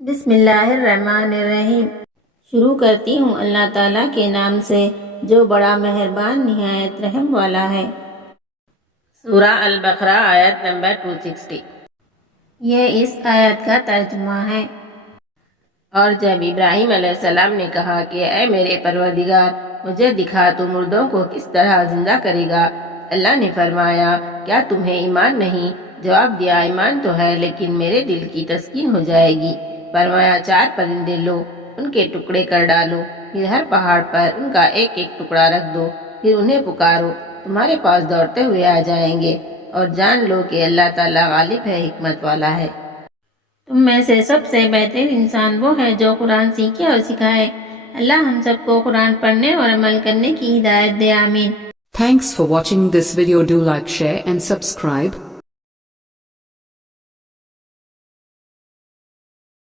بسم اللہ الرحمن الرحیم۔ شروع کرتی ہوں اللہ تعالیٰ کے نام سے جو بڑا مہربان نہایت رحم والا ہے۔ سورہ البقرہ آیت نمبر 260۔ یہ اس آیت کا ترجمہ ہے۔ اور جب ابراہیم علیہ السلام نے کہا کہ اے میرے پروردگار مجھے دکھا تو مردوں کو کس طرح زندہ کرے گا، اللہ نے فرمایا کیا تمہیں ایمان نہیں؟ جواب دیا ایمان تو ہے لیکن میرے دل کی تسکین ہو جائے گی۔ فرمایا 4 پرندے لو، ان کے ٹکڑے کر ڈالو، پھر ہر پہاڑ پر ان کا ایک ایک ٹکڑا رکھ دو، پھر انہیں پکارو، تمہارے پاس دوڑتے ہوئے آ جائیں گے، اور جان لو کہ اللہ تعالیٰ غالب ہے، حکمت والا ہے۔ تم میں سے سب سے بہتر انسان وہ ہے جو قرآن سیکھے اور سکھائے۔ اللہ ہم سب کو قرآن پڑھنے اور عمل کرنے کی ہدایت دے، آمین۔ Thanks for watching this video. Do like, share and subscribe.